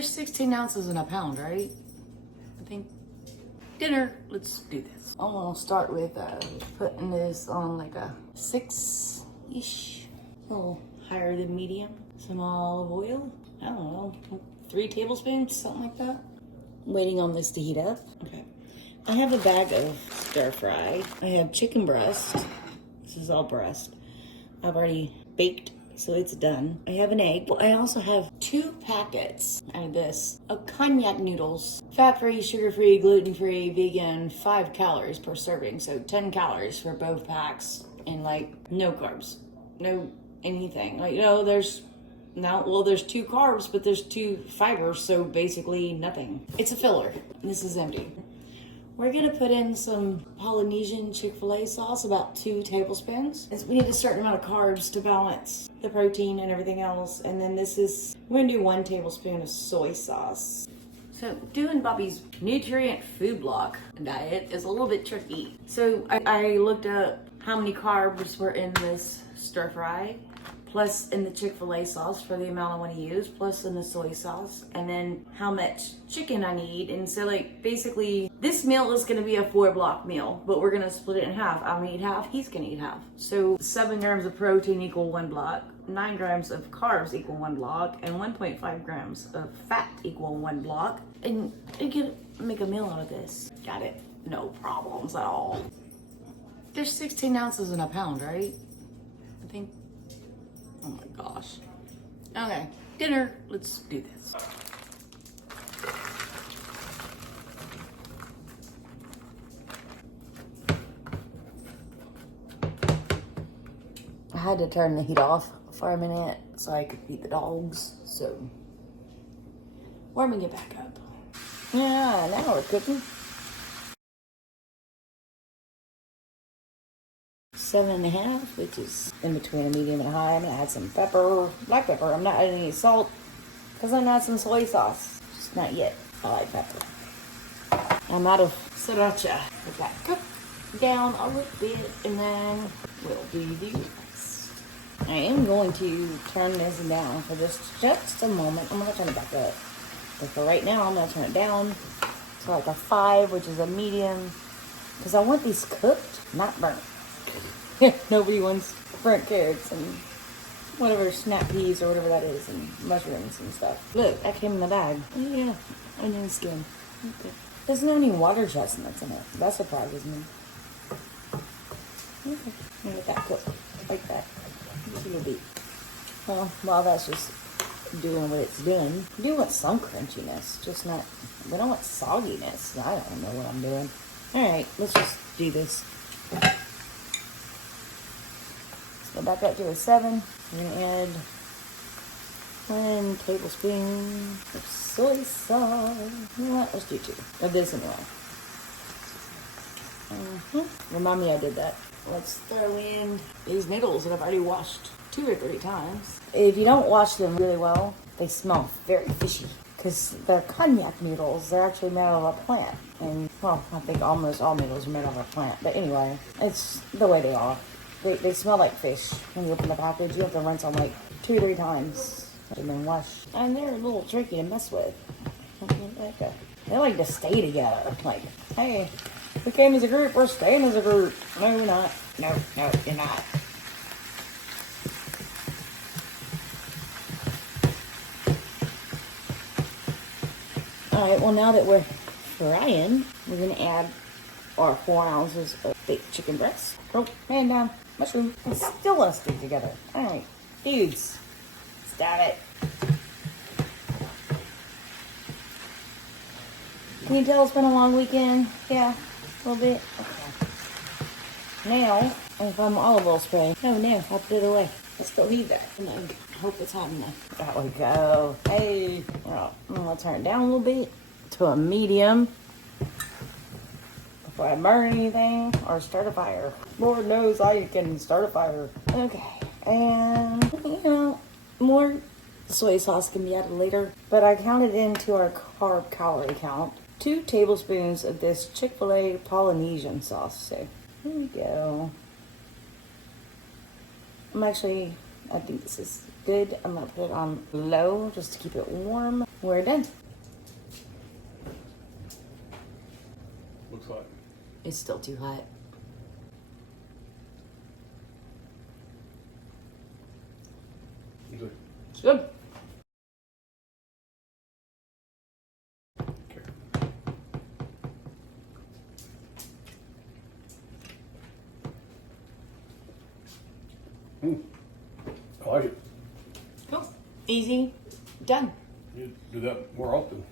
There's 16 ounces in a pound, right? I think. Dinner, let's do this. I'm gonna start with putting this on like a 6-ish, a little higher than medium. Some olive oil, I don't know, 3 tablespoons, something like that. Waiting on this to heat up. Okay. I have a bag of stir fry. I have chicken breast. This is all breast. I've already baked, so it's done. I have an egg. I also have 2 packets of this of konjac noodles. Fat-free, sugar-free, gluten-free, vegan, 5 calories per serving. So 10 calories for both packs and like no carbs, no anything. Like, you know, there's 2 carbs, but there's 2 fibers. So basically nothing. It's a filler. This is empty. We're gonna put in some Polynesian Chick-fil-A sauce, about 2 tablespoons. We need a certain amount of carbs to balance the protein and everything else. And then we're gonna do 1 tablespoon of soy sauce. So doing Bobby's nutrient food block diet is a little bit tricky. So I looked up how many carbs were in this stir fry, plus in the Chick-fil-A sauce for the amount I want to use, plus in the soy sauce, and then how much chicken I need. And so like basically this meal is gonna be a 4-block meal, but we're gonna split it in half. I'm gonna eat half, he's gonna eat half. So 7 grams of protein equal 1 block, 9 grams of carbs equal 1 block, and 1.5 grams of fat equal 1 block. And you can make a meal out of this. Got it, no problems at all. There's 16 ounces in a pound, right? I think. Oh my gosh. Okay, dinner, let's do this. I had to turn the heat off for a minute so I could feed the dogs, so warming it back up. Yeah, now we're cooking. 7.5, which is in between a medium and a high. I'm gonna add some pepper, black pepper. I'm not adding any salt because I'm gonna add some soy sauce. Just not yet. I like pepper. I'm out of sriracha. Let that cook down a little bit, and then we'll do the rest. I am going to turn this down for just a moment. I'm gonna turn it back up. But for right now, I'm gonna turn it down to like a 5, which is a medium, because I want these cooked, not burnt. Nobody wants burnt carrots and whatever, snap peas or whatever that is, and mushrooms and stuff. Look, that came in the bag. Yeah, onion skin. Okay. There's not any water chestnuts in it. That surprises me. Okay, I'm gonna let that cook like that. Just a little bit. Well, while that's just doing what it's doing, we do want some crunchiness, just not, we don't want sogginess. I don't know what I'm doing. Alright, let's just do this. Go back up to a 7. We're going to add 1 tablespoon of soy sauce. You know what? Let's do 2 of this anyway. Remind me I did that. Let's throw in these noodles that I've already washed 2 or 3 times. If you don't wash them really well, they smell very fishy. Because the konjac noodles, they're actually made out of a plant. And, well, I think almost all noodles are made out of a plant. But anyway, it's the way they are. They smell like fish when you open the package. You have to rinse them like 2 or 3 times and then wash. And they're a little tricky to mess with. They like to stay together. Like, hey, we came as a group, we're staying as a group. No, you're not. No, you're not. Alright, well now that we're frying, we're going to add our 4 ounces of baked chicken breast. Oh, man down. Mushroom. I still want to stick together. Alright, dudes. Stop it. Can you tell it's been a long weekend? Yeah, a little bit. Okay. Now, if I'm olive oil spray. No, I'll put it away. Let's go leave that. And I hope it's hot enough. There we go. Hey. Well, I'm going to turn it down a little bit to a medium. Before I burn anything or start a fire. Lord knows I can start a fire. Okay. And, you know, more soy sauce can be added later. But I counted into our carb calorie count 2 tablespoons of this Chick-fil-A Polynesian sauce. So, here we go. I think this is good. I'm going to put it on low just to keep it warm. We're done. Looks like. It's still too hot. Is it? It's good. Okay. I like it. Cool. Easy. Done. You do that more often.